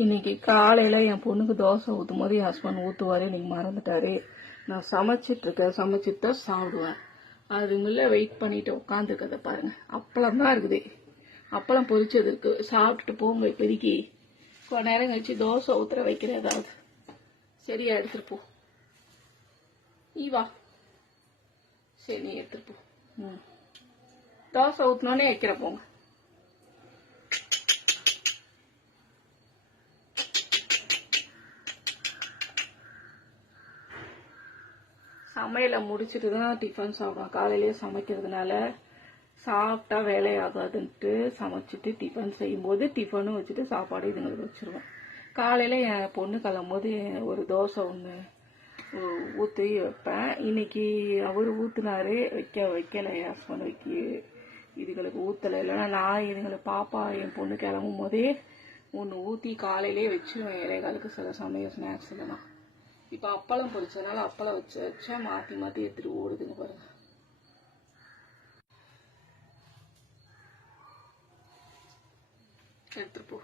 இன்னைக்கு காலையில் என் பொண்ணுக்கு தோசை ஊற்றும் போது என் ஹஸ்பண்ட் ஊற்றுவார், இன்னைக்கு மறந்துட்டாரு. நான் சமைச்சிட்ருக்கேன், சமைச்சிட்டு தான் சாப்பிடுவேன். அதுங்கள வெயிட் பண்ணிட்டு உட்காந்துருக்கதை பாருங்கள். அப்பளம் தான் இருக்குது, அப்பளம் பொரிச்சது இருக்குது. சாப்பிட்டுட்டு போகும்போது பெருக்கி கொஞ்ச நேரம் கழிச்சு தோசை ஊற்றுற வைக்கிற ஏதாவது சரியா எடுத்துட்டு போ. வா, சரி நீ எடுத்துட்டு போ. தோசை ஊற்றினோடனே வைக்கிற போங்க. சமையலை முடிச்சுட்டு தான் டிஃபன் சாப்பிடுவேன். காலையிலேயே சமைக்கிறதுனால சாப்பிட்டா வேலையாகாதுன்ட்டு சமைச்சிட்டு டிஃபன் செய்யும்போது டிஃபனும் வச்சுட்டு சாப்பாடு இதுங்களுக்கு வச்சுருவேன். காலையில் என் பொண்ணு கிளம்பும்போது ஒரு தோசை ஒன்று ஊற்றி வைப்பேன். இன்னைக்கு அவர் ஊற்றுனாரு, வைக்கலை என் ஹஸ்பண்ட் இதுங்களுக்கு ஊற்றலை. இல்லைன்னா நான் இதுங்களுக்கு பாப்பா என் பொண்ணு கிளம்பும் போதே ஒன்று ஊற்றி காலையிலே வச்சுருவேன். இலைகளுக்கு சில சமையல் ஸ்நாக்ஸ் இல்லைனா. இப்போ அப்பளம் பொரிச்சதுனால அப்பளம் வச்சா மாற்றி மாற்றி எடுத்துகிட்டு ஓடுதுங்க பாருங்க. எடுத்துட்டு போ.